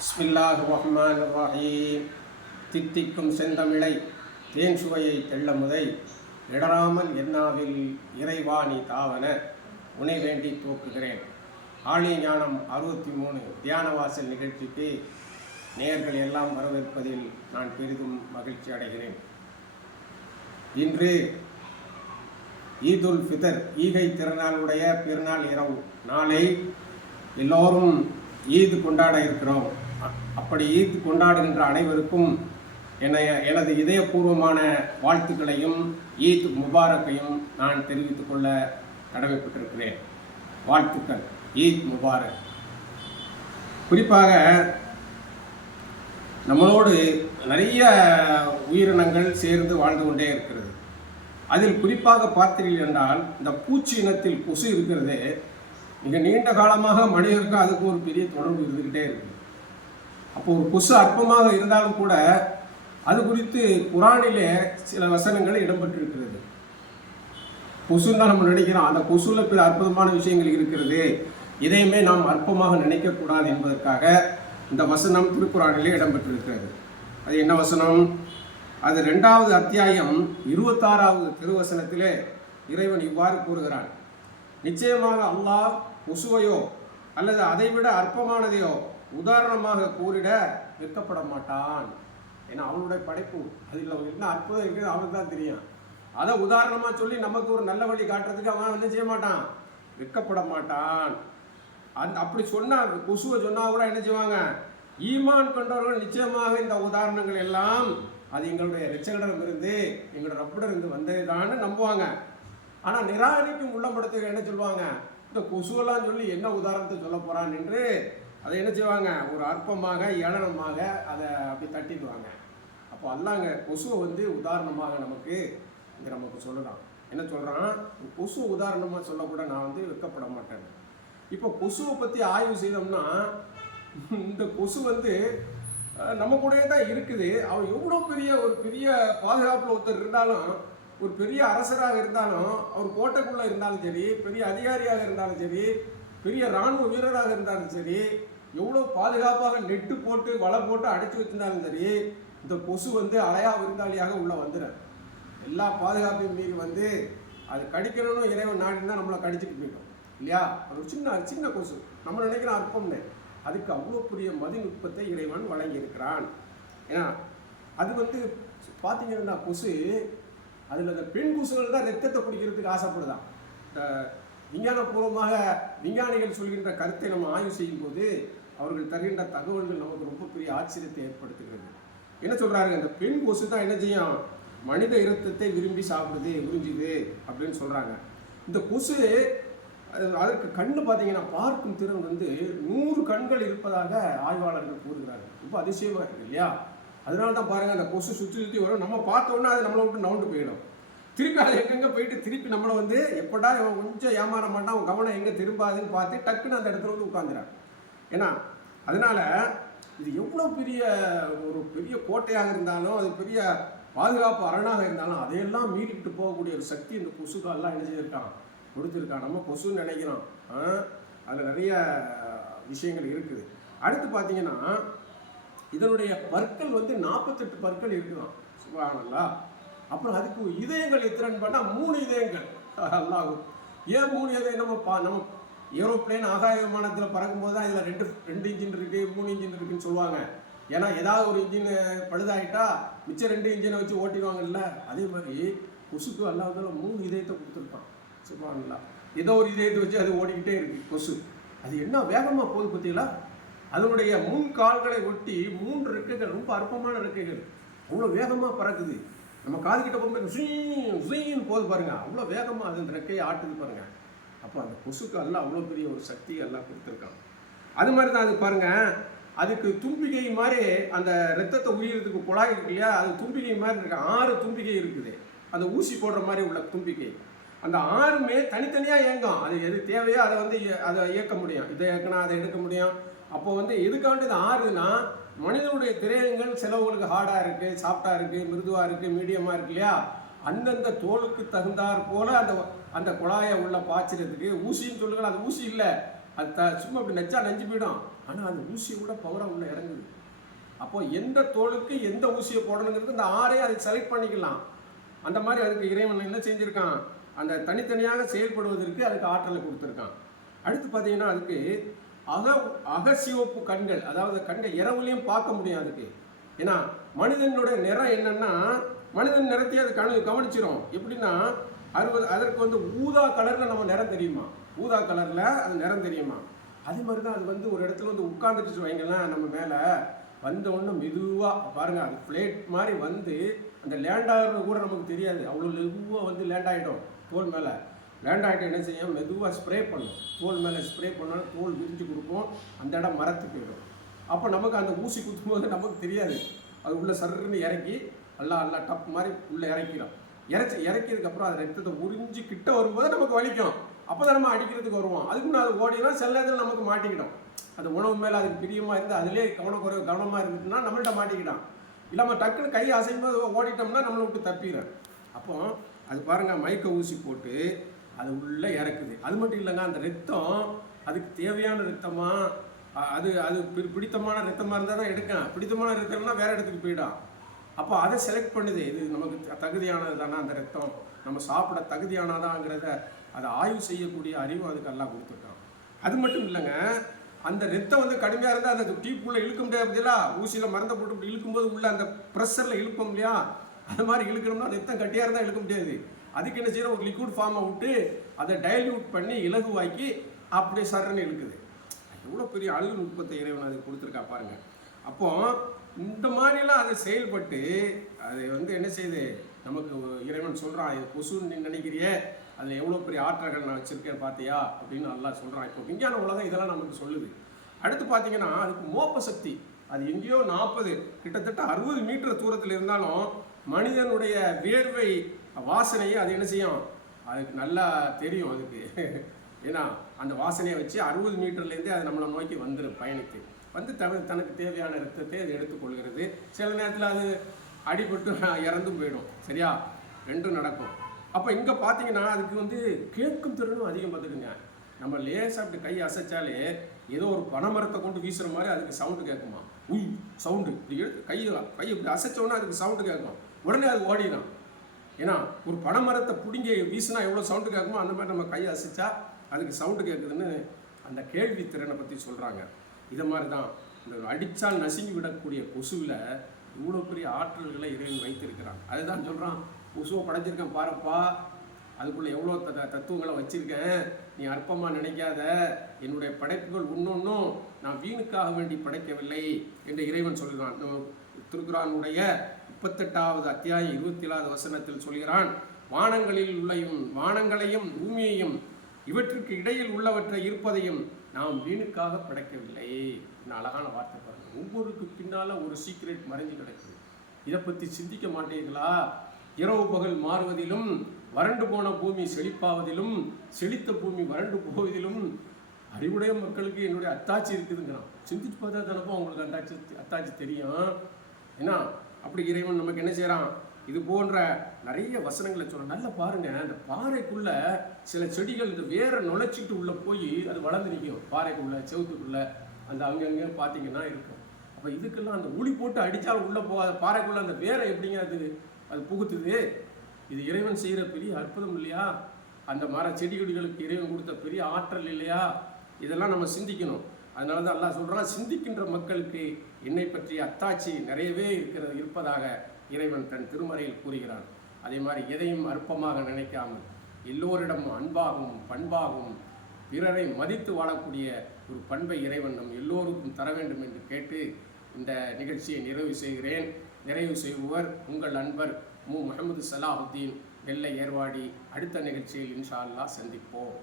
பிஸ்மில்லாஹ் ரஹ்மான் ரஹீம் தித்திக்கும் செந்தமிழை தேன் சுவையை தெள்ள முதை இடராமல் என்னாவில் இறைவாணி தாவன உனை வேண்டி தூக்குகிறேன். ஆழி ஞானம் அறுபத்தி மூணு தியானவாசல் நிகழ்ச்சிக்கு நேர்கள் எல்லாம் வரவேற்பதில் நான் பெரிதும் மகிழ்ச்சி அடைகிறேன். இன்று ஈதுல் ஃபிதர் ஈகை திருநாளுடைய பெருநாள் இரவு நாளை எல்லோரும் ஈது கொண்டாட இருக்கிறோம். அப்படி ஈத் கொண்டாடுகின்ற அனைவருக்கும் என்னை எனது இதயபூர்வமான வாழ்த்துக்களையும் ஈத் முபாரக்கையும் நான் தெரிவித்துக் கொள்ள கடமைப்பட்டிருக்கிறேன். வாழ்த்துக்கள். ஈத் முபாரக். குறிப்பாக நம்மளோடு நிறைய உயிரினங்கள் சேர்ந்து வாழ்ந்து கொண்டே இருக்கிறது. அதில் குறிப்பாக பார்த்தீர்கள் என்றால் இந்த பூச்சி இனத்தில் கொசு இருக்கிறது மிக நீண்ட காலமாக மனிதருக்கு அதுக்கு ஒரு பெரிய தொடர்பு இருந்துக்கிட்டே இருக்கு அப்போ ஒரு கொசு அற்பமாக இருந்தாலும் கூட அது குறித்து குரானிலே சில வசனங்கள் இடம்பெற்றிருக்கிறது. கொசுன்னு தான் நம்ம நினைக்கிறோம். அந்த கொசுல பிற அற்புதமான விஷயங்கள் இருக்கிறது. இதையுமே நாம் அற்பமாக நினைக்கக்கூடாது என்பதற்காக இந்த வசனம் திருக்குறானிலே இடம்பெற்றிருக்கிறது. அது என்ன வசனம்? அது ரெண்டாவது அத்தியாயம் இருபத்தாறாவது திருவசனத்திலே இறைவன் இவ்வாறு கூறுகிறான். நிச்சயமாக அல்லாஹ் கொசுவையோ அல்லது அதைவிட அற்பமானதையோ உதாரணமாக கூறிட விற்கப்பட மாட்டான் ஏன்னா அவனுடைய படைப்பு அதில் என்ன அற்புதம் இருக்குது அவனுக்கு தான் தெரியும். அதை உதாரணமாக சொல்லி நமக்கு ஒரு நல்ல வழி காட்டுறதுக்கு அவன் என்ன செய்ய மாட்டான்? விற்கப்பட மாட்டான் அந் அப்படி சொன்னால் கொசுவை சொன்னால் கூட என்ன செய்வாங்க? ஈமான் கொண்டவர்கள் நிச்சயமாக இந்த உதாரணங்கள் எல்லாம் அது எங்களுடைய ரிச்சகடம் இருந்து எங்களோட ரப்பிடம் இருந்து வந்ததுதான்னு நம்புவாங்க. ஆனால் நிராகரிக்கும் உள்ளப்படுத்துக என்ன சொல்லுவாங்க? இந்த கொசுவெல்லாம் சொல்லி என்ன உதாரணத்தை சொல்ல போகிறான் என்று அதை என்ன செய்வாங்க? ஒரு அற்பமாக ஏளனமாக அதை அப்படி தட்டிடுவாங்க. அப்போ அல்லாங்க கொசுவை வந்து உதாரணமாக நமக்கு இங்கே நமக்கு சொல்லலாம். என்ன சொல்கிறான் கொசு உதாரணமாக சொல்லக்கூட நான் வந்து வெக்கப்பட மாட்டேன். இப்போ கொசுவை பற்றி ஆய்வு செய்தோம்னா இந்த கொசு வந்து நம்ம கூடயே தான் இருக்குது. அவன் எவ்வளோ பெரிய ஒரு பெரிய பாதுகாப்பில் ஒருத்தர் இருந்தாலும் ஒரு பெரிய அரசராக இருந்தாலும் அவர் கோட்டைக்குள்ளே இருந்தாலும் சரி பெரிய அதிகாரியாக இருந்தாலும் சரி பெரிய இராணுவ வீரராக இருந்தாலும் சரி எவ்வளோ பாதுகாப்பாக நெட்டு போட்டு வலை போட்டு அடைச்சி வச்சிருந்தாலும் சரி இந்த கொசு வந்து அலையா விருந்தாளியாக உள்ளே வந்துடும் எல்லா பாதுகாப்பையும் மீறி வந்து அது கடிக்கணும்னு இறைவன் நாடினா நம்மளை கடிச்சிட்டு போயிடும். இல்லையா? அது ஒரு சின்ன சின்ன கொசு. நம்ம நினைக்கிறோம் அற்பம்னு. அதுக்கு அவ்வளோ பெரிய மதிநுட்பத்தை இறைவன் வழங்கியிருக்கிறான். ஏன்னா அது வந்து பார்த்தீங்கன்னா கொசு அதில் அந்த பெண் கொசுகள் தான் ரத்தத்தை பிடிக்கிறதுக்கு ஆசைப்படுதான். இந்த விஞ்ஞானபூர்வமாக விஞ்ஞானிகள் சொல்கின்ற கருத்தை நம்ம ஆய்வு செய்யும் போது அவர்கள் தருகின்ற தகவல்கள் நமக்கு ரொம்ப பெரிய ஆச்சரியத்தை ஏற்படுத்துகிறது. என்ன சொல்கிறாரு அந்த பெண் கொசு தான் என்ன செய்யும்? மனித இரத்தத்தை விரும்பி சாப்பிடுது உறிஞ்சுது அப்படின்னு சொல்கிறாங்க இந்த கொசு அது- அதற்கு கண்ணு பார்த்தீங்கன்னா பார்க்கும் திறன் வந்து நூறு கண்கள் இருப்பதாக ஆய்வாளர்கள் கூறுகிறார்கள். ரொம்ப அதிசயமாக இருக்குது இல்லையா? அதனால தான் பாருங்கள் அந்த கொசு சுற்றி சுற்றி வரும். நம்ம பார்த்தோன்னா அது நம்மளை விட்டு நவுண்டு போயிடும். திருப்பி அது எங்கெங்க போயிட்டு திருப்பி நம்மளை வந்து எப்படா இவன் கொஞ்சம் ஏமாற மாட்டான் அவன் கவனம் எங்கே திரும்பாதுன்னு பார்த்து டக்குன்னு அந்த இடத்துல வந்து உட்காந்துறான் ஏன்னா அதனால இது எவ்வளோ பெரிய ஒரு பெரிய கோட்டையாக இருந்தாலும் அது பெரிய பாதுகாப்பு அரணாக இருந்தாலும் அதையெல்லாம் மீறிட்டு போகக்கூடிய ஒரு சக்தி இந்த கொசுக்கெல்லாம் என்ன கொடுத்துருக்கான் நம்ம கொசுன்னு நினைக்கிறோம். அதில் நிறைய விஷயங்கள் இருக்குது. அடுத்து பார்த்தீங்கன்னா இதனுடைய பற்கள் வந்து நாற்பத்தெட்டு பற்கள் இருக்குதாம். சுபானல்லா. அப்புறம் அதுக்கு இதயங்கள் எத்தனைன்னு பண்ணால் மூணு இதயங்கள். அல்லாஹ். ஏன் மூணு இதயம்? நம்ம பா நம்ம ஏரோப்ளேன் ஆகாய விமானத்தில் பறக்கும்போது தான் இதில் ரெண்டு ரெண்டு இன்ஜின் இருக்குது மூணு இன்ஜின் இருக்குன்னு சொல்லுவாங்க. ஏன்னா ஏதாவது ஒரு இன்ஜின் பழுதாயிட்டா மிச்சம் ரெண்டு இன்ஜினை வச்சு ஓட்டிடுவாங்கல்ல? அதே மாதிரி கொசுக்கு அல்லாஹ் மூணு இதயத்தை கொடுத்துருப்பான். சுபானல்லா ஏதோ ஒரு இதயத்தை வச்சு அது ஓடிக்கிட்டே இருக்கு கொசு. அது என்ன வேகமாக போகுது பார்த்தீங்களா அதனுடைய முன் கால்களை ஒட்டி மூன்று ரெக்கைகள் ரொம்ப அற்பமான ரெக்கைகள் அவ்வளோ வேகமாக பறக்குது. நம்ம காதுகிட்ட போகும்போது சுயின் சுயின்னு போகுது பாருங்க. அவ்வளோ வேகமாக அது அந்த ரெக்கையை ஆட்டுது பாருங்க. அப்போ அந்த கொசுக்கு எல்லாம் அவ்வளோ பெரிய ஒரு சக்தி எல்லாம் கொடுத்துருக்காங்க அது மாதிரி தான் அது பாருங்க. அதுக்கு தும்பிகை மாதிரி அந்த ரத்தத்தை உயிரத்துக்கு குழாய் இருக்கு இல்லையா? அது தும்பிகை மாதிரி இருக்கு. ஆறு தும்பிகை இருக்குது. அந்த ஊசி போடுற மாதிரி உள்ள தும்பிக்கை அந்த ஆறுமே தனித்தனியாக இயங்கும். அது எது தேவையோ அதை வந்து அதை இயக்க முடியும். இதை இயக்கினா அதை எடுக்க முடியும். அப்போ வந்து எதுக்காண்டு இது ஆறுனா மனிதனுடைய திரையங்கள் சிலவங்களுக்கு ஹார்டாக இருக்குது சாஃப்டாக இருக்குது மிருதுவாக இருக்குது மீடியமாக இருக்கு இல்லையா? அந்தந்த தோலுக்கு தகுந்தாற் போல அந்த அந்த குழாயை உள்ள பாய்ச்சறதுக்கு ஊசின்னு சொல்லுங்கள் அது ஊசி இல்லை. அது த சும்மா இப்படி நச்சா நஞ்சு போயிடும். ஆனால் அந்த ஊசியை விட பவராக உள்ள இறங்குது. அப்போ எந்த தோலுக்கு எந்த ஊசியை போடணுங்கிறது இந்த ஆறே அதை செலக்ட் பண்ணிக்கலாம். அந்த மாதிரி அதுக்கு இறைவன் என்ன செஞ்சுருக்கான்? அந்த தனித்தனியாக செயல்படுவதற்கு அதுக்கு ஆற்றலை கொடுத்துருக்கான். அடுத்து பார்த்தீங்கன்னா அதுக்கு அக அகசிவப்பு கண்கள் அதாவது கண்கள் இரவுலையும் பார்க்க முடியும் அதுக்கு. ஏன்னா மனிதனுடைய நிறம் என்னன்னா மனிதன் நிறத்தையே அது கணு கவனிச்சிரும். எப்படின்னா அறுபது அதற்கு வந்து ஊதா கலரில் நம்ம நிறம் தெரியுமா? ஊதா கலரில் அது நிறம் தெரியுமா? அதே மாதிரி தான் அது வந்து ஒரு இடத்துல வந்து உட்காந்துட்டு வைங்களேன் நம்ம மேலே. வந்த மெதுவாக பாருங்கள் அது ஃப்ளேட் மாதிரி வந்து அந்த லேண்ட் ஆகிறது கூட நமக்கு தெரியாது. அவ்வளோ லெவாக வந்து லேண்ட் ஆகிடும் தோல் மேலே. லேண்ட் ஆகிட்டு என்ன செய்யும்? மெதுவாக ஸ்ப்ரே பண்ணும். தோல் மேலே ஸ்ப்ரே பண்ணாலும் தோல் விரிஞ்சு கொடுக்கும் அந்த இடம் மரத்து போயிடும். அப்போ நமக்கு அந்த ஊசி குத்தும் போது நமக்கு தெரியாது. அது உள்ளே சர்ன்னு இறக்கி நல்லா நல்லா டப் மாதிரி உள்ளே இறக்கிறோம் இறச்சி இறக்கியதுக்கப்புறம் அது ரத்தத்தை உறிஞ்சி கிட்ட வரும்போது நமக்கு வலிக்கும். அப்போ தான் நம்ம அடிக்கிறதுக்கு வருவோம். அதுக்கு நான் அது ஓடினா சில நேரத்தில் நமக்கு மாட்டிக்கிடும். அந்த உணவு மேலே அதுக்கு பிரியமாக இருந்து அதிலே கவனக்குறைவு கவனமாக இருந்துச்சுன்னா நம்மள்ட்ட மாட்டிக்கிட்டான் இல்லாமல் டக்குன்னு கை அசையும் போது ஓடிட்டோம்னா நம்மளை விட்டு தப்பிடுறேன் அப்போ அது பாருங்கள் மயக்க ஊசி போட்டு அது உள்ளே இறக்குது. அது மட்டும் இல்லைங்க அந்த ரத்தம் அதுக்கு தேவையான ரத்தமாக அது அது பிடித்தமான ரத்தமாக இருந்தால் தான் எடுக்கேன் பிடித்தமான ரத்தம்னா வேறு இடத்துக்கு போயிடும் அப்போ அதை செலக்ட் பண்ணுது. இது நமக்கு த- தகுதியானது தானே அந்த ரத்தம். நம்ம சாப்பிட தகுதியானதாங்கிறத அதை ஆய்வு செய்யக்கூடிய அறிவு அதுக்கு எல்லாம் கொடுத்துருக்கான். அது மட்டும் இல்லைங்க அந்த ரத்தம் வந்து கடுமையாக இருந்தால் அந்த டீப்புள்ளே இழுக்க முடியாது இல்லையா ஊசியில் மருந்தை போட்டு இழுக்கும்போது உள்ள அந்த ப்ரெஷரில் இழுப்போம் இல்லையா? அது மாதிரி இழுக்கணும்னா ரத்தம் கட்டியாக இருந்தால் இழுக்க முடியாது. அதுக்கு என்ன செய்யணும் ஒரு லிக்விட் ஃபார்மை விட்டு அதை டைல்யூட் பண்ணி இலகுவாக்கி அப்படியே சரணி இழுக்குது. எவ்வளோ பெரிய அழகு நுட்பத்தை இறைவன் அது கொடுத்துருக்கா பாருங்க. அப்போ இந்த மாதிரிலாம் அது செயல்பட்டு அது வந்து என்ன செய்யுது? நமக்கு இறைவன் சொல்கிறான் இது கொசுன்னு நினைக்கிறிய நினைக்கிறியே? அதில் எவ்வளோ பெரிய ஆற்றல்கள் நான் வச்சுருக்கேன் பார்த்தியா அப்படின்னு நல்லா சொல்கிறான் இப்போ விஞ்ஞான உலகம் இதெல்லாம் நமக்கு சொல்லுது. அடுத்து பார்த்தீங்கன்னா அதுக்கு மோப்ப சக்தி அது எங்கேயோ நாற்பது கிட்டத்தட்ட அறுபது மீட்டர் தூரத்தில் இருந்தாலும் மனிதனுடைய வேர்வை வாசனையை அது என்ன செய்யும்? அதுக்கு நல்லா தெரியும் அதுக்கு. ஏன்னா அந்த வாசனையை வச்சு அறுபது மீட்டர்லேருந்தே அது நம்மளை நோக்கி வந்துடும் பயணித்து. வந்து தவ தனக்கு தேவையான ரத்தத்தை அது எடுத்துக்கொள்கிறது. சில நேரத்தில் அது அடிபட்டு இறந்தும் போயிடும். சரியா? ரெண்டும் நடக்கும். அப்போ இங்கே பார்த்தீங்கன்னா அதுக்கு வந்து கேட்கும் திறனும் அதிகம் பார்த்துக்குங்க. நம்ம லேசாக அப்படி கை அசைச்சாலே ஏதோ ஒரு பனைமரத்தை கொண்டு வீசுகிற மாதிரி அதுக்கு சவுண்டு கேட்குமா உய் சவுண்டு இப்படி எடுத்து கை கை இப்படி அசைச்சோன்னா அதுக்கு சவுண்டு கேட்கும். உடனே அது ஓடிடும். ஏன்னா ஒரு பனைமரத்தை பிடுங்கி வீசினா எவ்வளோ சவுண்டு கேட்குமோ அந்த மாதிரி நம்ம கையை அசைச்சா அதுக்கு சவுண்டு கேட்குதுன்னு அந்த கேள்வி திறனை பற்றி சொல்கிறாங்க இதை மாதிரி தான் இந்த அடித்தால் நசுங்கி விடக்கூடிய கொசுவில் இவ்வளோ பெரிய ஆற்றல்களை இறைவன் வைத்திருக்கிறான். அதுதான் சொல்கிறான் கொசுவை படைச்சிருக்கேன் பாருப்பா. அதுக்குள்ளே எவ்வளோ த தத்துவங்களை வச்சிருக்கேன். நீ அற்பமாக நினைக்காத. என்னுடைய படைப்புகள் ஒன்றொன்றும் நான் வீணுக்காக வேண்டி படைக்கவில்லை என்று இறைவன் சொல்கிறான் திருக்குறானுடைய முப்பத்தெட்டாவது அத்தியாயம் இருபத்தி ஏழாவது வசனத்தில் சொல்கிறான் வானங்களில் உள்ளையும் வானங்களையும் பூமியையும் இவற்றுக்கு இடையில் உள்ளவற்றை இருப்பதையும் நாம் வீணுக்காக படைக்கவில்லை. அழகான வார்த்தை பாருங்க. ஒவ்வொருக்கு பின்னால் ஒரு சீக்ரெட் மறைஞ்சு கிடக்குது. இதை பற்றி சிந்திக்க மாட்டீர்களா? இரவு பகல் மாறுவதிலும் வறண்டு போன பூமி செழிப்பாவதிலும் செழித்த பூமி வறண்டு போவதிலும் அறிவுடைய மக்களுக்கு என்னுடைய அத்தாட்சி இருக்குதுங்கிறான். சிந்திச்சு பார்த்தா தானப்போ உங்களுக்கு அத்தாட்சி அத்தாட்சி தெரியும். ஏன்னா அப்படி இறைவன் நமக்கு என்ன செய்கிறான் இது போன்ற நிறைய வசனங்களை சொல்ல நல்லா பாருங்க. அந்த பாறைக்குள்ள சில செடிகள் இந்த வேற நுழைச்சிட்டு உள்ள போய் அது வளர்ந்து நிற்கும். பாறைக்குள்ள செவத்துக்குள்ள அந்த அங்கங்கே பார்த்தீங்கன்னா இருக்கும். அப்போ இதுக்கெல்லாம் அந்த உளி போட்டு அடித்தாலும் உள்ளே போகாத பாறைக்குள்ள அந்த வேரை எப்படிங்க அது அது புகுத்துது? இது இறைவன் செய்கிற பெரிய அற்புதம் இல்லையா? அந்த மர செடி கொடிகளுக்கு இறைவன் கொடுத்த பெரிய ஆற்றல் இல்லையா? இதெல்லாம் நம்ம சிந்திக்கணும். அதனால தான் அல்லாஹ் சொல்கிறான் சிந்திக்கின்ற மக்களுக்கு என்னை பற்றிய அத்தாட்சி நிறையவே இருக்கிறது இருப்பதாக இறைவன் தன் திருமறையில் கூறுகிறான். அதே மாதிரி எதையும் அற்பமாக நினைக்காமல் எல்லோரிடம் அன்பாகவும் பண்பாகவும் பிறரை மதித்து வாழக்கூடிய ஒரு பண்பை இறைவன் நம் எல்லோருக்கும் தர வேண்டும் என்று கேட்டு இந்த நிகழ்ச்சியை நிறைவு செய்கிறேன். நிறைவு செய்பவர் உங்கள் அன்பர் மு. முகமது சலாஹுத்தீன். வெள்ளை ஏர்வாடி. அடுத்த நிகழ்ச்சியில் இன்ஷா அல்லாஹ் சந்திப்போம்.